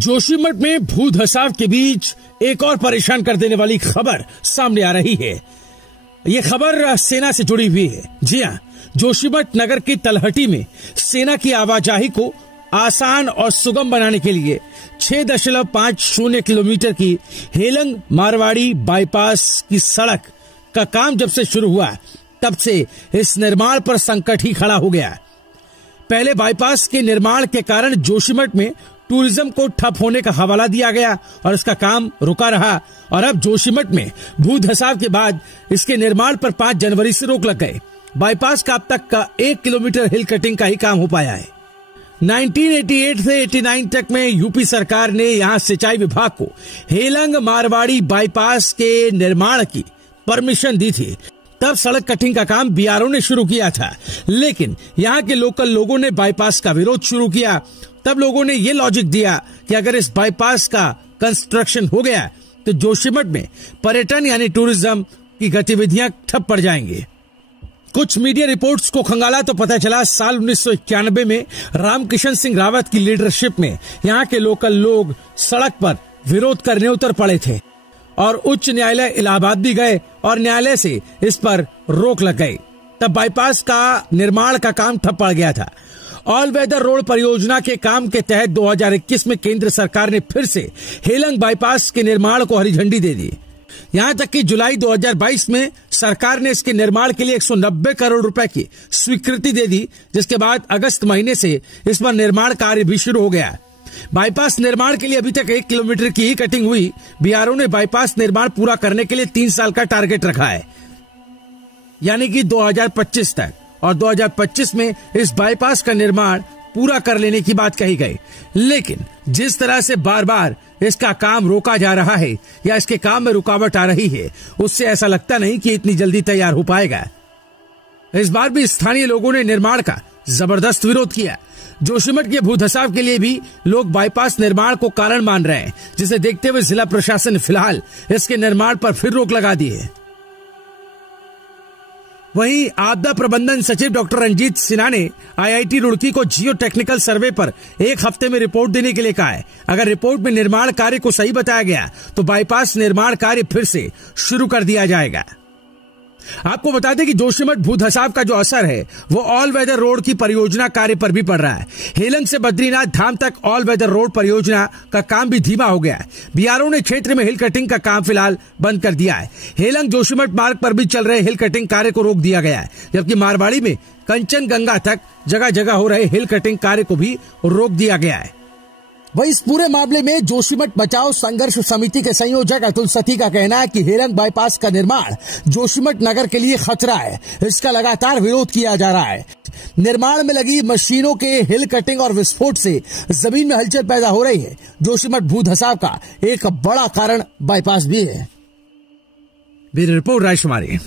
जोशीमठ में भू धसाव के बीच एक और परेशान कर देने वाली खबर सामने आ रही है। ये खबर सेना से जुड़ी हुई है। जी हां, जोशीमठ नगर की तलहटी में सेना की आवाजाही को आसान और सुगम बनाने के लिए 6.50 किलोमीटर की हेलंग मारवाड़ी बाईपास की सड़क का काम जब से शुरू हुआ तब से इस निर्माण पर संकट ही खड़ा हो गया। पहले बाईपास के निर्माण के कारण जोशीमठ में टूरिज्म को ठप होने का हवाला दिया गया और इसका काम रुका रहा, और अब जोशीमठ में भू धसाव के बाद इसके निर्माण पर 5 जनवरी से रोक लग गए। बाईपास का अब तक का 1 किलोमीटर हिल कटिंग का ही काम हो पाया है। 1988 से 89 तक में यूपी सरकार ने यहां सिंचाई विभाग को हेलंग मारवाड़ी बाईपास के निर्माण की परमिशन दी थी। तब सड़क कटिंग का काम बीआरओ ने शुरू किया था, लेकिन यहाँ के लोकल लोगों ने बाईपास का विरोध शुरू किया। तब लोगों ने ये लॉजिक दिया कि अगर इस बाईपास का कंस्ट्रक्शन हो गया तो जोशीमठ में पर्यटन यानी टूरिज्म की गतिविधियां ठप पड़ जाएंगी। कुछ मीडिया रिपोर्ट्स को खंगाला तो पता चला साल 1991 में रामकिशन सिंह रावत की लीडरशिप में यहाँ के लोकल लोग सड़क पर विरोध करने उतर पड़े थे और उच्च न्यायालय इलाहाबाद भी गए और न्यायालय से इस पर रोक लग गई। तब बाईपास का निर्माण का काम ठप पड़ गया था। ऑल वेदर रोड परियोजना के काम के तहत 2021 में केंद्र सरकार ने फिर से हेलंग बाईपास के निर्माण को हरी झंडी दे दी। यहां तक कि जुलाई 2022 में सरकार ने इसके निर्माण के लिए 190 करोड़ रुपए की स्वीकृति दे दी, जिसके बाद अगस्त महीने से इस पर निर्माण कार्य भी शुरू हो गया। बाईपास निर्माण के लिए अभी तक 1 किलोमीटर की ही कटिंग हुई। बीआरओ ने बाईपास निर्माण पूरा करने के लिए 3 साल का टारगेट रखा है, यानी कि 2025 तक, और 2025 में इस बाईपास का निर्माण पूरा कर लेने की बात कही गई। लेकिन जिस तरह से बार बार इसका काम रोका जा रहा है या इसके काम में रुकावट आ रही है, उससे ऐसा लगता नहीं कि इतनी जल्दी तैयार हो पाएगा। इस बार भी स्थानीय लोगों ने निर्माण का जबरदस्त विरोध किया। जोशीमठ के भूधसाव के लिए भी लोग बाईपास निर्माण को कारण मान रहे हैं, जिसे देखते हुए जिला प्रशासन ने फिलहाल इसके निर्माण पर फिर रोक लगा दी है। वहीं आपदा प्रबंधन सचिव डॉक्टर रंजीत सिन्हा ने आईआईटी रुड़की को जियो टेक्निकल सर्वे पर 1 हफ्ते में रिपोर्ट देने के लिए कहा है। अगर रिपोर्ट में निर्माण कार्य को सही बताया गया तो बाईपास निर्माण कार्य फिर से शुरू कर दिया जाएगा। आपको बता दें कि जोशीमठ भूधसाव का जो असर है वो ऑल वेदर रोड की परियोजना कार्य पर भी पड़ रहा है। हेलंग से बद्रीनाथ धाम तक ऑल वेदर रोड परियोजना का काम भी धीमा हो गया है। बीआरओ ने क्षेत्र में हिल कटिंग का काम फिलहाल बंद कर दिया है। हेलंग जोशीमठ मार्ग पर भी चल रहे हिल कटिंग कार्य को रोक दिया गया है, जबकि मारवाड़ी में कंचनगंगा तक जगह जगह हो रहे हिल कटिंग कार्य को भी रोक दिया गया है। वही इस पूरे मामले में जोशीमठ बचाओ संघर्ष समिति के संयोजक अतुल सती का कहना है कि हेलंग बाईपास का निर्माण जोशीमठ नगर के लिए खतरा है। इसका लगातार विरोध किया जा रहा है। निर्माण में लगी मशीनों के हिल कटिंग और विस्फोट से जमीन में हलचल पैदा हो रही है। जोशीमठ भूधसाव का एक बड़ा कारण बाईपास भी है। ब्यूरो रिपोर्ट राजकुमारी।